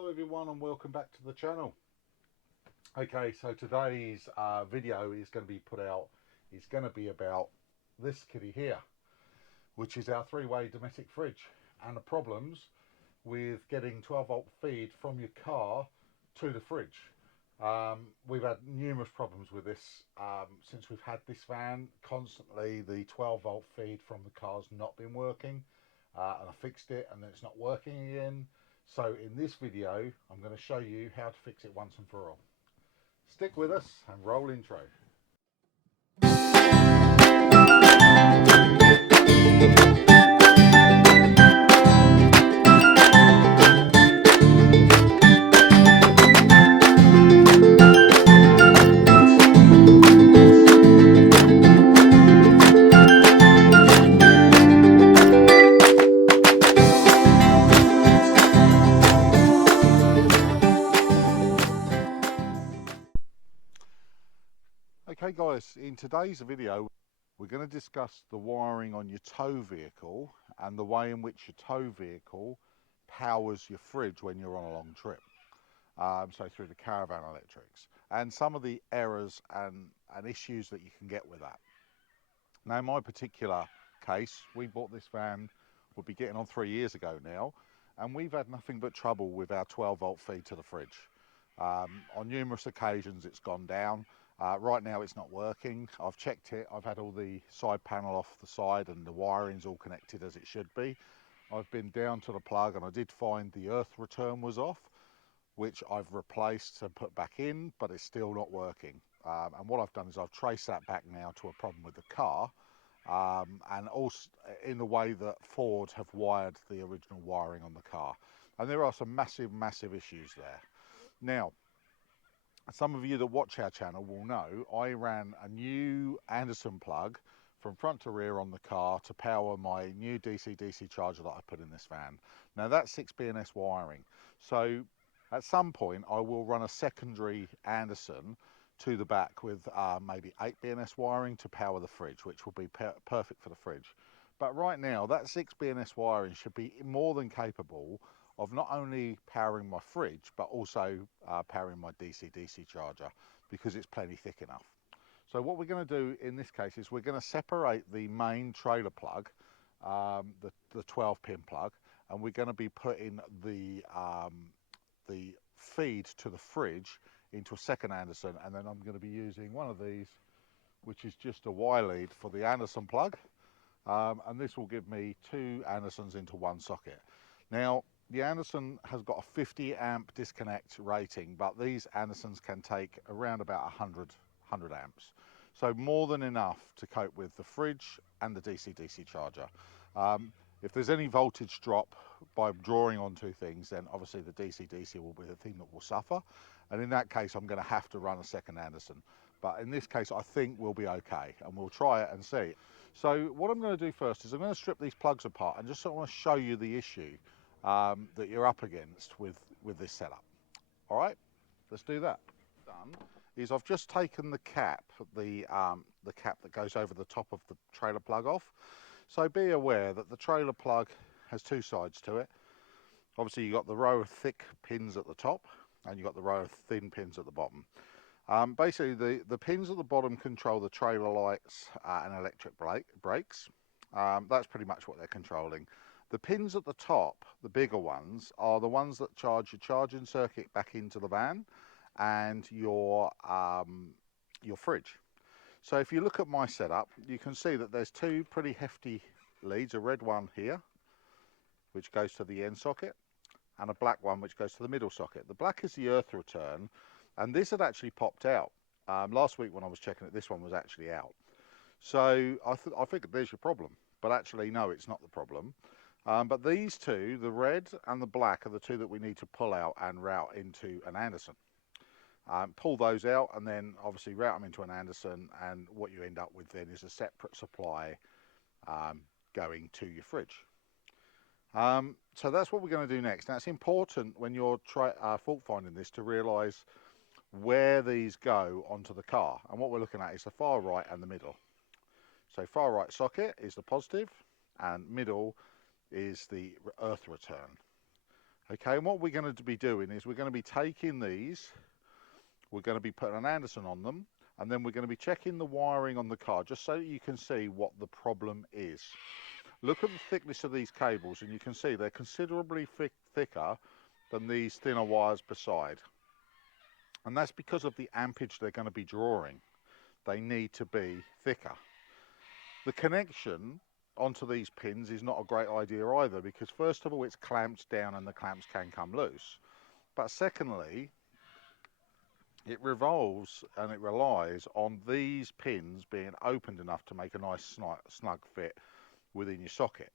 Hello everyone and welcome back to the channel. Okay, so today's video is going to be about this kitty here, which is our three-way domestic fridge, and the problems with getting 12-volt feed from your car to the fridge. We've had numerous problems with this since we've had this van. Constantly the 12-volt feed from the car's not been working, and I fixed it and then it's not working again. So in this video, I'm going to show you how to fix it once and for all. Stick with us and roll intro. Okay guys, in today's video we're going to discuss the wiring on your tow vehicle and the way in which your tow vehicle powers your fridge when you're on a long trip, so through the caravan electrics, and some of the errors and issues that you can get with that. Now in my particular case, we bought this van, we'll be getting on 3 years ago now, and we've had nothing but trouble with our 12-volt feed to the fridge. On numerous occasions it's gone down. Right now it's not working. I've checked it, I've had all the side panel off the side and the wiring's all connected as it should be. I've been down to the plug and I did find the earth return was off, which I've replaced and put back in, but it's still not working. And what I've done is I've traced that back now to a problem with the car, and also in the way that Ford have wired the original wiring on the car. And there are some massive issues there. Now, some of you that watch our channel will know I ran a new Anderson plug from front to rear on the car to power my new DC-DC charger that I put in this van. Now that's 6 BNS wiring. So at some point I will run a secondary Anderson to the back with maybe 8 BNS wiring to power the fridge, which will be perfect for the fridge. But right now that 6 BNS wiring should be more than capable of not only powering my fridge, but also powering my DC-DC charger, because it's plenty thick enough. So what we're going to do in this case is we're going to separate the main trailer plug, the 12-pin plug, and we're going to be putting the feed to the fridge into a second Anderson, and then I'm going to be using one of these, which is just a Y lead for the Anderson plug, and this will give me 2 Andersons into one socket. Now, the Anderson has got a 50 amp disconnect rating, but these Andersons can take around about 100 amps. So more than enough to cope with the fridge and the DC-DC charger. If there's any voltage drop by drawing on two things, then obviously the DC-DC will be the thing that will suffer. And in that case, I'm going to have to run a second Anderson. But in this case, I think we'll be okay, and we'll try it and see. So what I'm going to do first is I'm going to strip these plugs apart and just want to show you the issue that you're up against with this setup. All right, let's do that. Done is I've just taken the cap, the cap that goes over the top of the trailer plug off. So be aware that the trailer plug has 2 sides to it. Obviously you've got the row of thick pins at the top, and you've got the row of thin pins at the bottom. Basically the pins at the bottom control the trailer lights and electric brakes. That's pretty much what they're controlling. The pins at the top, the bigger ones, are the ones that charge your charging circuit back into the van and your fridge. So if you look at my setup, you can see that there's 2 pretty hefty leads, a red one here, which goes to the end socket, and a black one which goes to the middle socket. The black is the earth return, and this had actually popped out. Last week when I was checking it, this one was actually out. So I figured there's your problem, but actually no, it's not the problem. But these 2, the red and the black, are the 2 that we need to pull out and route into an Anderson. Pull those out and then obviously route them into an Anderson, and what you end up with then is a separate supply going to your fridge. So that's what we're going to do next. Now it's important when you're fault finding this to realise where these go onto the car, and what we're looking at is the far right and the middle. So far right socket is the positive, and middle is the earth return. Okay, and what we're going to be doing is we're going to be taking these, we're going to be putting an Anderson on them, and then we're going to be checking the wiring on the car just so that you can see what the problem is. Look at the thickness of these cables and you can see they're considerably thicker than these thinner wires beside. And that's because of the ampage they're going to be drawing. They need to be thicker. The connection onto these pins is not a great idea either, because first of all it's clamped down and the clamps can come loose. But secondly, it revolves and it relies on these pins being opened enough to make a nice snug fit within your socket.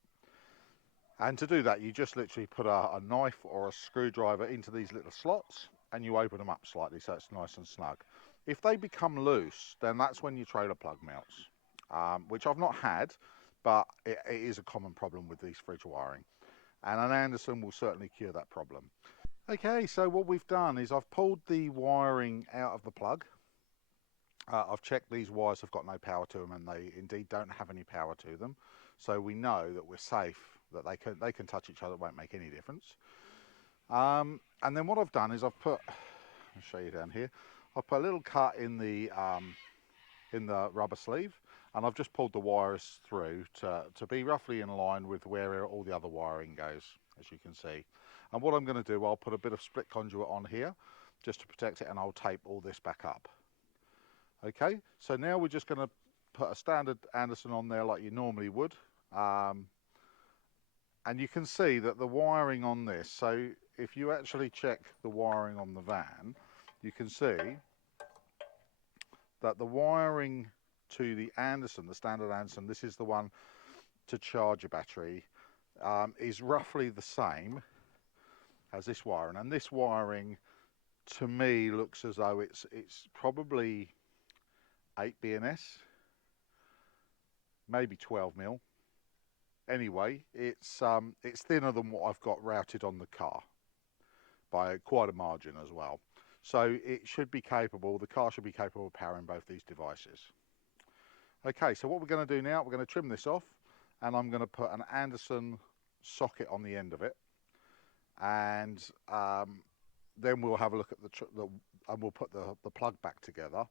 And to do that, you just literally put a knife or a screwdriver into these little slots and you open them up slightly so it's nice and snug. If they become loose, then that's when your trailer plug melts, which I've not had, but it is a common problem with these fridge wiring. And an Anderson will certainly cure that problem. Okay, so what we've done is I've pulled the wiring out of the plug. I've checked these wires have got no power to them, and they indeed don't have any power to them. So we know that we're safe, that they can touch each other, it won't make any difference. And then what I've done is I've put, I'll show you down here, I've put a little cut in the rubber sleeve, and I've just pulled the wires through to be roughly in line with where all the other wiring goes, as you can see. And what I'm going to do, I'll put a bit of split conduit on here just to protect it, and I'll tape all this back up. Okay, so now we're just going to put a standard Anderson on there like you normally would. And you can see that the wiring on this, so if you actually check the wiring on the van, you can see that the wiring to the Anderson, the standard Anderson, this is the one to charge your battery, is roughly the same as this wiring. And this wiring to me looks as though it's probably 8 BNS, maybe 12 mil. Anyway, it's thinner than what I've got routed on the car by quite a margin as well. So it should be capable, the car should be capable of powering both these devices. Okay, so what we're going to do now, we're going to trim this off, and I'm going to put an Anderson socket on the end of it, and then we'll have a look at and we'll put the plug back together,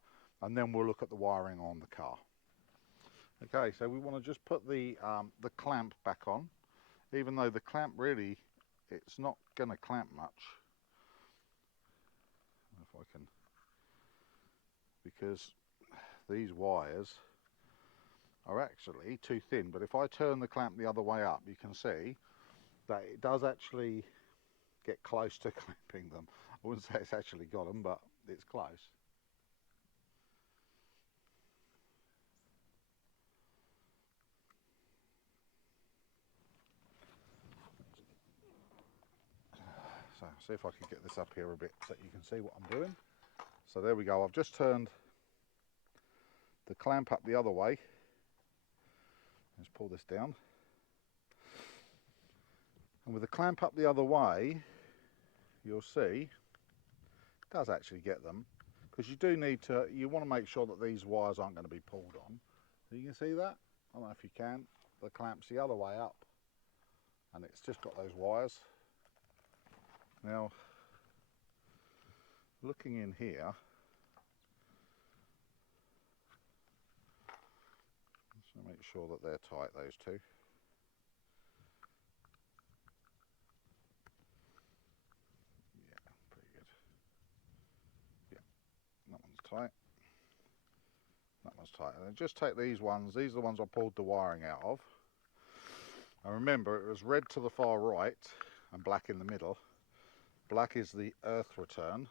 and then we'll look at the wiring on the car. Okay, so we want to just put the clamp back on, even though the clamp really, it's not going to clamp much. If I can, because these wires are actually too thin, but if I turn the clamp the other way up, you can see that it does actually get close to clamping them. I wouldn't say it's actually got them, but it's close. So see if I can get this up here a bit so you can see what I'm doing. So there we go, I've just turned the clamp up the other way. Let's pull this down. And with the clamp up the other way, you'll see it does actually get them, because you do need to, you want to make sure that these wires aren't going to be pulled on. So you can see that? I don't know if you can. The clamp's the other way up, and it's just got those wires. Now, looking in here, just make sure that they're tight, those two. Yeah, pretty good. Yeah, that one's tight. That one's tight. And then just take these ones, these are the ones I pulled the wiring out of. And remember, it was red to the far right and black in the middle. Black is the earth return,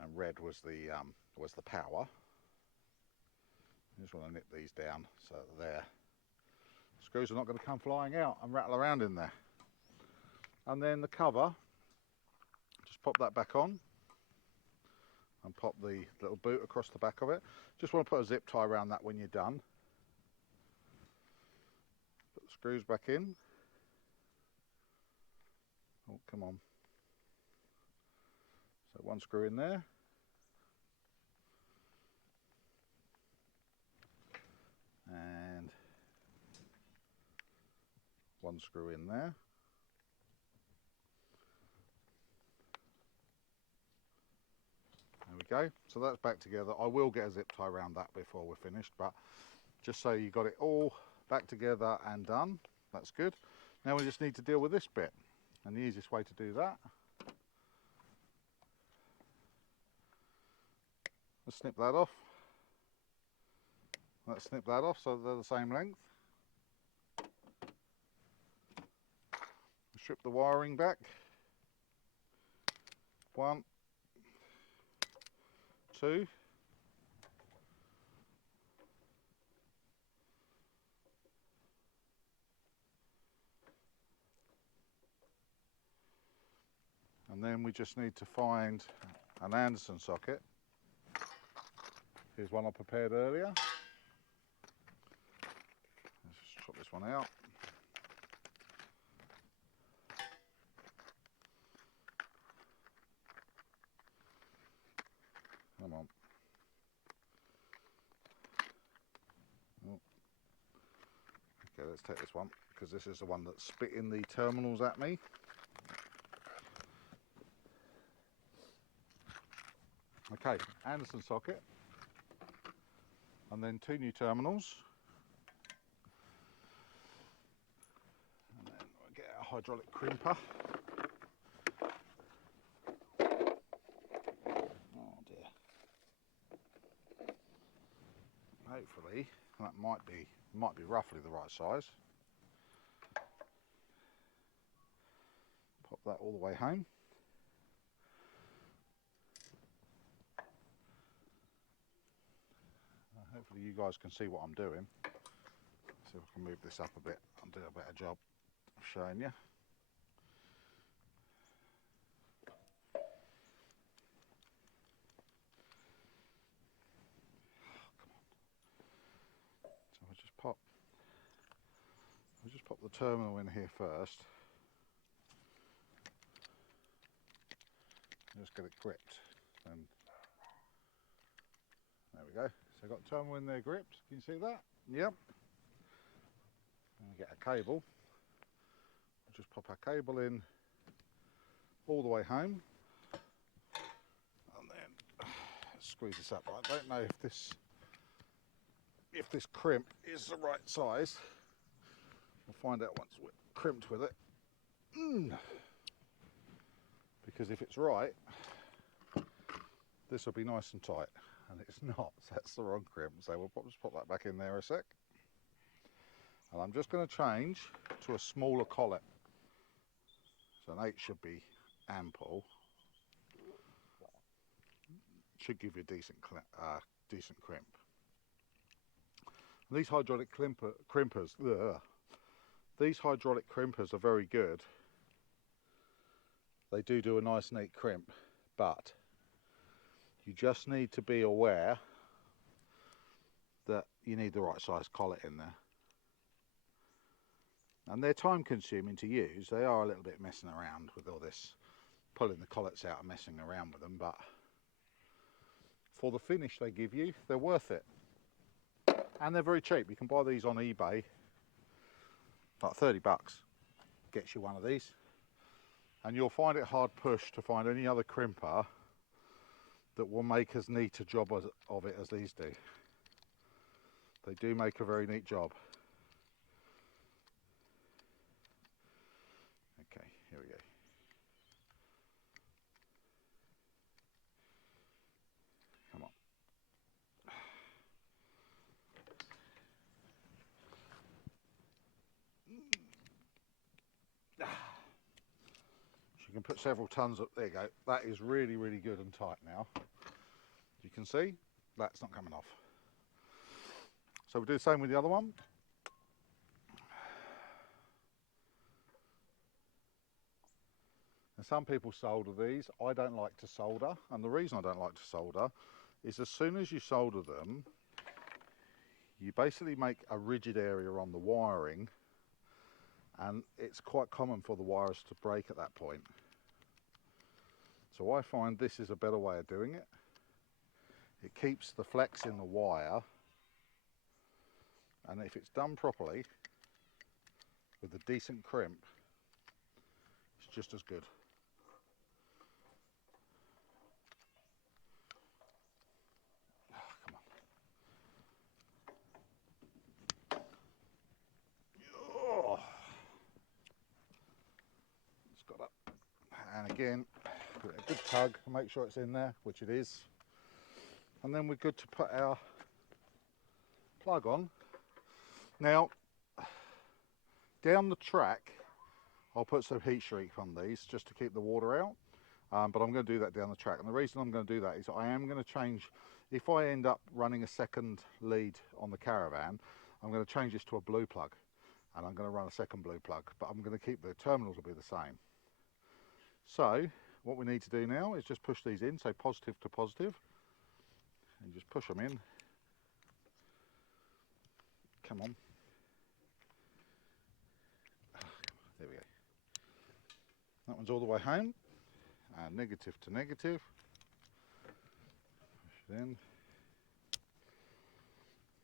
and red was the power. You just want to nip these down so that the screws are not going to come flying out and rattle around in there. And then the cover, just pop that back on and pop the little boot across the back of it. Just want to put a zip tie around that when you're done. Put the screws back in. Oh, come on. So one screw in there. And one screw in there. go, so that's back together. I will get a zip tie around that before we're finished, but just so you got it all back together and done, that's good. Now we just need to deal with this bit, and the easiest way to do that, let's snip that off. Let's snip that off so they're the same length. Strip the wiring back. 1, 2. And then we just need to find an Anderson socket. Here's one I prepared earlier. Let's just chop this one out. Come on. Oh. Okay, let's take this one, because this is the one that's spitting the terminals at me. Okay, Anderson socket, and then 2 new terminals, and then we'll get a hydraulic crimper. Oh dear. Hopefully that might be roughly the right size. Pop that all the way home. Hopefully you guys can see what I'm doing. See if I can move this up a bit and do a better job of showing you. So I'll just pop the terminal in here first. Just get it gripped, and there we go. So I've got the terminal in there gripped. Can you see that? Yep. And we get a cable. We'll just pop our cable in all the way home, and then squeeze this up. I don't know if this crimp is the right size. We'll find out once we're crimped with it. Because if it's right, this will be nice and tight, and it's not, so that's the wrong crimp. So we'll just pop that back in there a sec. And I'm just going to change to a smaller collet. So an 8 should be ample. Should give you a decent crimp. And these hydraulic crimpers, these hydraulic crimpers are very good. They do a nice neat crimp, but you just need to be aware that you need the right size collet in there. And they're time consuming to use. They are a little bit messing around with all this, pulling the collets out and messing around with them, but for the finish they give you, they're worth it. And they're very cheap. You can buy these on eBay, like 30 bucks gets you one of these. And you'll find it hard push to find any other crimper that will make as neat a job of it as these do. They do make a very neat job. Okay, here we go. Come on. You can put several tons up. There you go. That is really, really good and tight now. You can see that's not coming off. So we'll do the same with the other one. And some people solder these. I don't like to solder, and the reason I don't like to solder is as soon as you solder them, you basically make a rigid area on the wiring, and it's quite common for the wires to break at that point. So I find this is a better way of doing it. It keeps the flex in the wire, and if it's done properly with a decent crimp, it's just as good. again, give it a good tug and make sure it's in there, which it is. And then we're good to put our plug on. Now, down the track, I'll put some heat shrink on these just to keep the water out. But I'm going to do that down the track. And the reason I'm going to do that is I am going to change, if I end up running a second lead on the caravan, I'm going to change this to a blue plug. And I'm going to run a second blue plug, but I'm going to keep the terminals will be the same. So what we need to do now is just push these in, so positive to positive, and just push them in. Come on. There we go. That one's all the way home. And negative to negative. Push it in.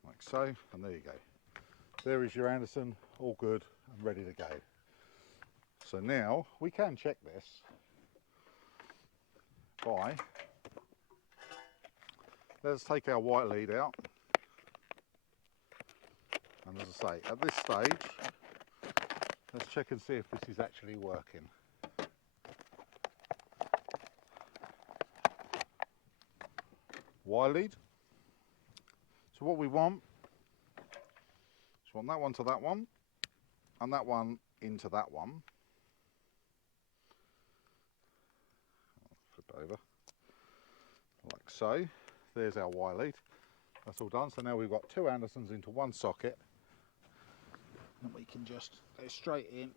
Like so. And there you go. There is your Anderson, all good and ready to go. So now we can check this by, let's take our white lead out. And as I say, at this stage, let's check and see if this is actually working. Y lead. So what we want is want that one to that one, and that one into that one. Flip over, like so. There's our Y lead. That's all done. So now we've got two Andersons into one socket. And we can just go straight in.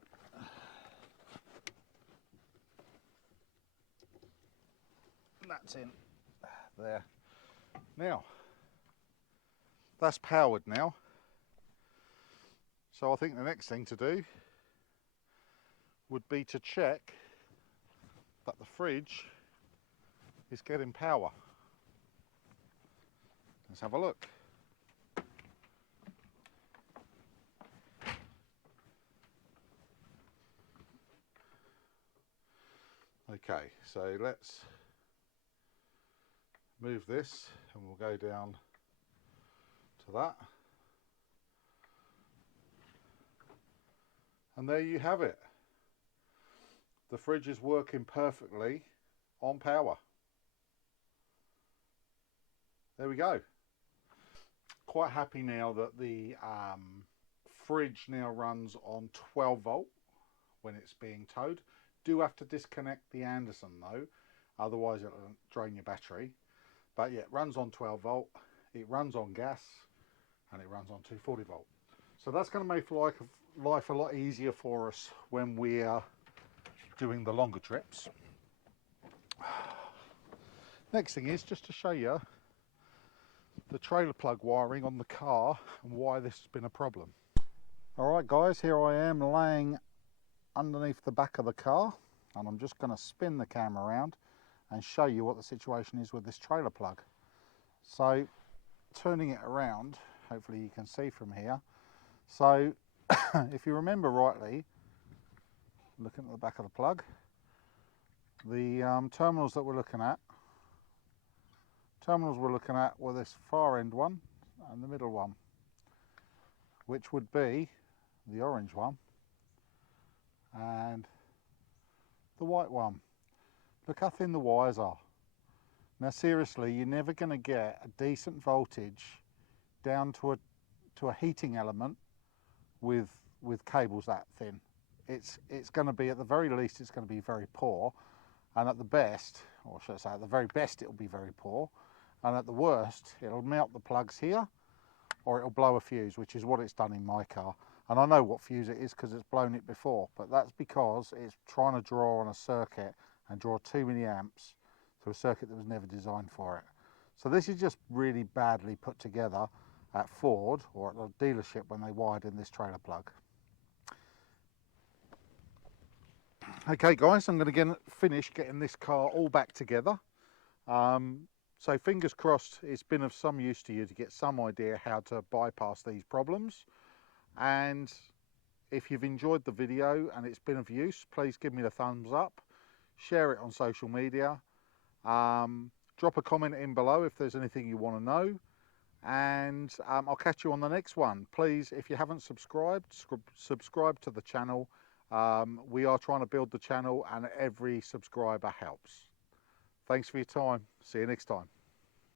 And that's in there. Now, that's powered now. So I think the next thing to do would be to check that the fridge is getting power. Let's have a look. Okay, so let's move this and we'll go down to that. And there you have it. The fridge is working perfectly on power. There we go. Quite happy now that the fridge now runs on 12 volt when it's being towed. Do have to disconnect the Anderson though, otherwise it'll drain your battery. But yeah, it runs on 12 volt, it runs on gas, and it runs on 240 volt. So that's going to make life a lot easier for us when we're doing the longer trips. Next thing is just to show you the trailer plug wiring on the car and why this has been a problem. Alright guys, here I am laying underneath the back of the car, and I'm just going to spin the camera around and show you what the situation is with this trailer plug. So turning it around, hopefully you can see from here. So if you remember rightly, looking at the back of the plug, the terminals we're looking at were this far end one and the middle one, which would be the orange one and the white one. Look how thin the wires are. Now seriously, you're never going to get a decent voltage down to a heating element with cables that thin. It's going to be, at the very least, it's going to be very poor, and at the best, or should I say at the very best, it'll be very poor, and at the worst, it'll melt the plugs here, or it'll blow a fuse, which is what it's done in my car. And I know what fuse it is because it's blown it before, but that's because it's trying to draw on a circuit and draw too many amps to a circuit that was never designed for it. So this is just really badly put together at Ford or at the dealership when they wired in this trailer plug. Okay guys, I'm going to finish getting this car all back together. So fingers crossed it's been of some use to you to get some idea how to bypass these problems. And if you've enjoyed the video and it's been of use, please give me the thumbs up, share it on social media, drop a comment in below if there's anything you want to know, and I'll catch you on the next one. Please, if you haven't subscribed, subscribe to the channel We are trying to build the channel and every subscriber helps. Thanks for your time. See you next time.